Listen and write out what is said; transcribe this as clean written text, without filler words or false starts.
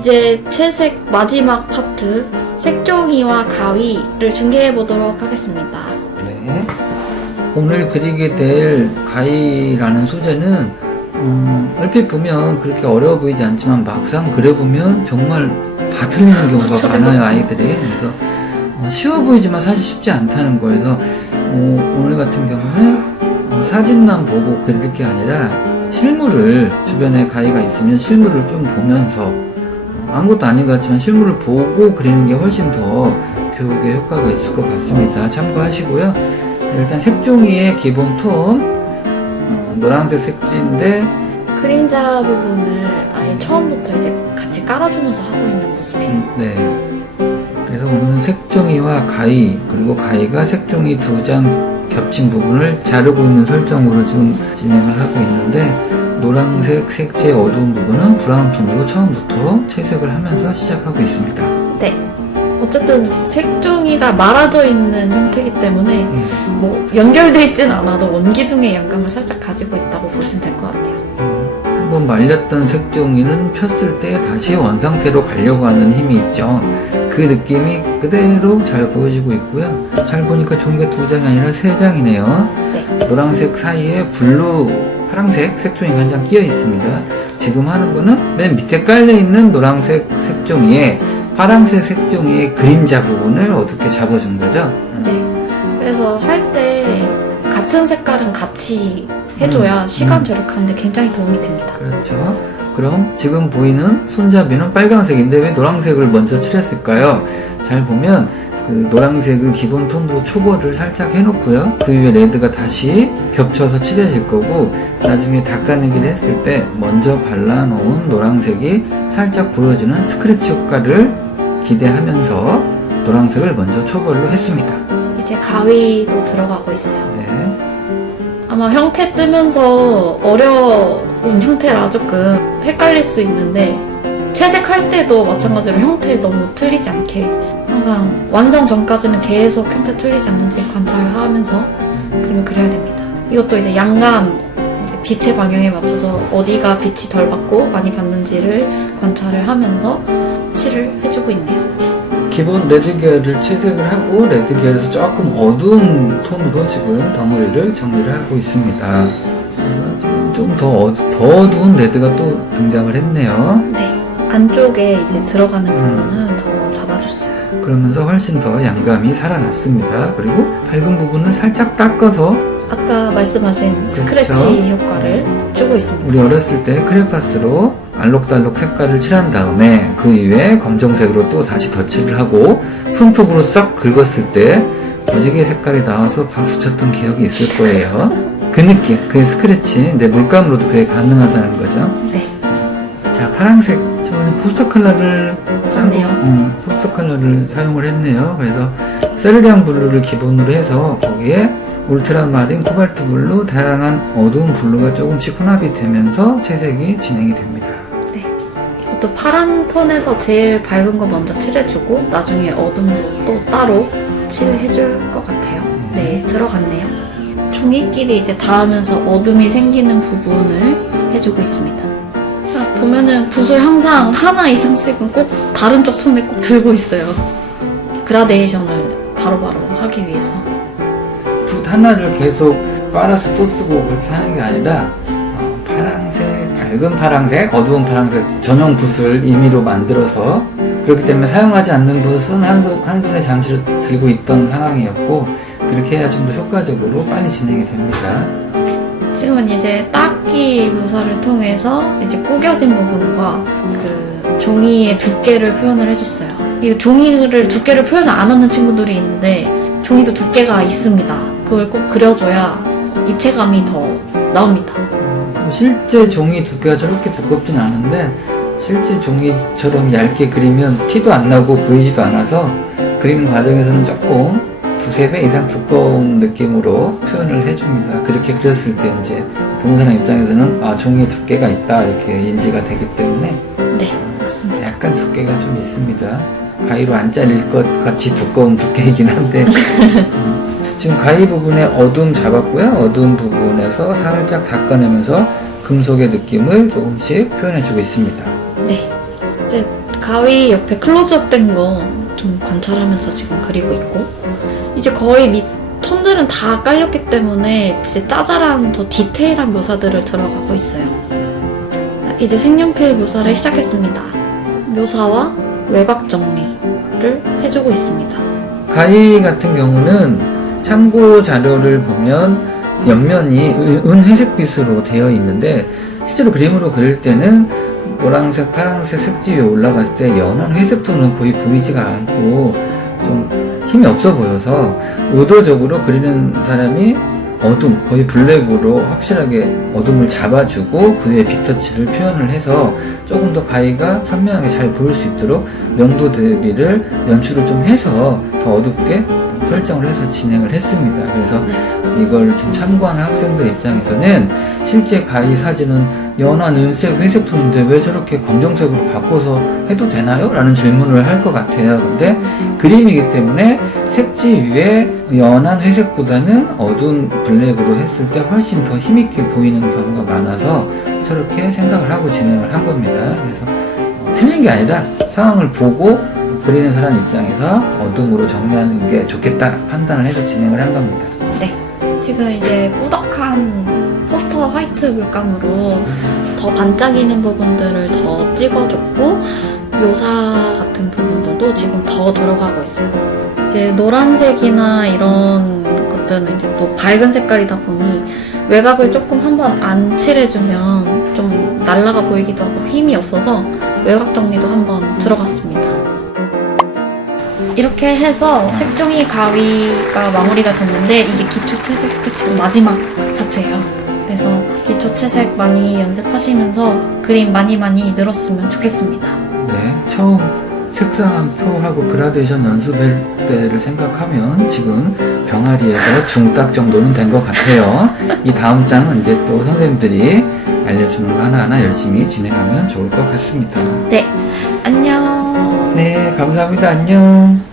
이제 채색 마지막 파트 색종이와 가위를 중개해 보도록 하겠습니다. 네. 오늘 그리게 될 가위라는 소재는 얼핏 보면 그렇게 어려워 보이지 않지만 막상 그려보면 정말 다 틀리는 경우가 많아요, 아이들이. 그래서 쉬워 보이지만 사실 쉽지 않다는 거여서 오늘 같은 경우는 사진만 보고 그릴 게 아니라 실물을, 주변에 가위가 있으면 실물을 좀 보면서 아무것도 아닌 것 같지만 실물을 보고 그리는 게 훨씬 더 교육에 효과가 있을 것 같습니다. 참고하시고요. 일단 색종이의 기본 톤 노란색 색지인데 그림자 부분을 아예 처음부터 이제 같이 깔아주면서 하고 있는 모습이에요. 네. 그래서 오늘은 색종이와 가위, 그리고 가위가 색종이 2장 겹친 부분을 자르고 있는 설정으로 지금 진행을 하고 있는데, 노란색 색지의 어두운 부분은 브라운 톤으로 처음부터 채색을 하면서 시작하고 있습니다. 네. 어쨌든 색종이가 말아져 있는 형태이기 때문에 뭐 연결되어 있진 않아도 원기둥의 양감을 살짝 가지고 있다고 보시면 될 것 같아요. 한번 말렸던 색종이는 폈을 때 다시 원상태로 가려고 하는 힘이 있죠. 그 느낌이 그대로 잘 보여지고 있고요. 잘 보니까 종이가 2장이 아니라 3장이네요. 네. 노란색 사이에 블루, 파란색 색종이가 한 장 끼어 있습니다. 지금 하는 거는 맨 밑에 깔려있는 노란색 색종이에 파란색 색종이의 그림자 부분을 어둡게 잡아준 거죠. 네. 그래서 할 때 같은 색깔은 같이 해줘야 시간 절약하는데 굉장히 도움이 됩니다. 그렇죠. 그럼 지금 보이는 손잡이는 빨간색인데 왜 노란색을 먼저 칠했을까요? 잘 보면 그 노란색을 기본 톤으로 초벌을 살짝 해놓고요. 그 위에 레드가 다시 겹쳐서 칠해질 거고, 나중에 닦아내기를 했을 때 먼저 발라놓은 노란색이 살짝 보여주는 스크래치 효과를 기대하면서 노란색을 먼저 초벌로 했습니다. 이제 가위도 들어가고 있어요. 네. 아마 형태 뜨면서 어려운 형태라 조금 헷갈릴 수 있는데, 채색할 때도 마찬가지로 형태 너무 틀리지 않게 항상 완성 전까지는 계속 형태 틀리지 않는지 관찰하면서 그림을 그려야 됩니다. 이것도 이제 양감, 이제 빛의 방향에 맞춰서 어디가 빛이 덜 받고 많이 받는지를 관찰을 하면서 칠을 해주고 있네요. 기본 레드 계열을 채색을 하고 레드 계열에서 조금 어두운 톤으로 지금 덩어리를 정리를 하고 있습니다. 좀 더 어두운 레드가 또 등장을 했네요. 네, 안쪽에 이제 들어가는 부분은 더 잡아줬어요. 그러면서 훨씬 더 양감이 살아났습니다. 그리고 밝은 부분을 살짝 닦아서 아까 말씀하신 스크래치 효과를 주고 있습니다. 우리 어렸을 때 크레파스로 알록달록 색깔을 칠한 다음에 그 위에 검정색으로 또 다시 덧칠을 하고 손톱으로 싹 긁었을 때 무지개 색깔이 나와서 박수 쳤던 기억이 있을 거예요. 그 느낌, 그게 스크래치. 근데 물감으로도 그게 가능하다는 거죠. 네. 자, 파란색. 저는 포스터 컬러를 썼네요. 포스터 컬러를 사용을 했네요. 그래서 세르리안 블루를 기본으로 해서 거기에 울트라마린, 코발트 블루, 다양한 어두운 블루가 조금씩 혼합이 되면서 채색이 진행이 됩니다. 네. 이것도 파란 톤에서 제일 밝은 거 먼저 칠해주고 나중에 어두운 것도 따로 칠해줄 것 같아요. 네, 들어갔네요. 종이끼리 이제 닿으면서 어둠이 생기는 부분을 해주고 있습니다. 보면은 붓을 항상 하나 이상씩은 꼭 다른 쪽 손에 꼭 들고 있어요. 그라데이션을 바로바로 하기 위해서. 붓 하나를 계속 빨아서 또 쓰고 그렇게 하는 게 아니라 파란색, 밝은 파란색, 어두운 파란색 전용 붓을 임의로 만들어서, 그렇기 때문에 사용하지 않는 붓은 한 손에 잠시 들고 있던 상황이었고, 그렇게 해야 좀 더 효과적으로 빨리 진행이 됩니다. 지금은 이제 닦기 묘사를 통해서 이제 구겨진 부분과 그 종이의 두께를 표현을 해줬어요. 이 종이를 두께를 표현을 안 하는 친구들이 있는데 종이도 두께가 있습니다. 그걸 꼭 그려줘야 입체감이 더 나옵니다. 실제 종이 두께가 저렇게 두껍진 않은데 실제 종이처럼 얇게 그리면 티도 안 나고 보이지도 않아서 그리는 과정에서는 조금 2~3배 이상 두꺼운 느낌으로 표현을 해줍니다. 그렇게 그렸을 때 이제 보는 사람 입장에서는 종이에 두께가 있다 이렇게 인지가 되기 때문에 네, 맞습니다. 약간 두께가 좀 있습니다. 가위로 안 잘릴 것 같이 두꺼운 두께이긴 한데 지금 가위 부분에 어둠 잡았고요. 어두운 부분에서 살짝 닦아내면서 금속의 느낌을 조금씩 표현해주고 있습니다. 네, 이제 가위 옆에 클로즈업 된 거 좀 관찰하면서 지금 그리고 있고, 이제 거의 밑 톤들은 다 깔렸기 때문에 이제 짜잘한 더 디테일한 묘사들을 들어가고 있어요. 이제 색연필 묘사를 시작했습니다. 묘사와 외곽 정리를 해주고 있습니다. 가위 같은 경우는 참고 자료를 보면 옆면이 은회색빛으로 되어 있는데 실제로 그림으로 그릴 때는 노란색, 파란색 색지 위에 올라갔을 때 연한 회색 톤은 거의 보이지가 않고 좀 힘이 없어 보여서 의도적으로 그리는 사람이 어둠, 거의 블랙으로 확실하게 어둠을 잡아주고 그 위에 빅터치를 표현을 해서 조금 더 가위가 선명하게 잘 보일 수 있도록 명도 대비를 연출을 좀 해서 더 어둡게 설정을 해서 진행을 했습니다. 그래서 이걸 지금 참고하는 학생들 입장에서는 실제 가위 사진은 연한 은색, 회색 톤인데 왜 저렇게 검정색으로 바꿔서 해도 되나요? 라는 질문을 할 것 같아요. 근데 그림이기 때문에 색지 위에 연한 회색보다는 어두운 블랙으로 했을 때 훨씬 더 힘있게 보이는 경우가 많아서 저렇게 생각을 하고 진행을 한 겁니다. 그래서 틀린 게 아니라 상황을 보고 그리는 사람 입장에서 어둠으로 정리하는 게 좋겠다 판단을 해서 진행을 한 겁니다. 네, 지금 이제 꾸덕한 포스터 화이트 물감으로 더 반짝이는 부분들을 더 찍어줬고, 묘사 같은 부분들도 지금 더 들어가고 있어요. 이제 노란색이나 이런 것들은 이제 또 밝은 색깔이다 보니 외곽을 조금 한번 안 칠해주면 좀 날라가 보이기도 하고 힘이 없어서 외곽 정리도 한번 들어갔습니다. 이렇게 해서 색종이 가위가 마무리가 됐는데, 이게 기초 채색 스케치가 마지막 파트예요. 그래서 기초 채색 많이 연습하시면서 그림 많이 늘었으면 좋겠습니다. 네, 처음 색상한 표하고 그라데이션 연습할 때를 생각하면 지금 병아리에서 중딱 정도는 된 것 같아요. 이 다음 장은 이제 또 선생님들이 알려주는 거 하나하나 열심히 진행하면 좋을 것 같습니다. 네, 안녕. 네, 감사합니다. 안녕.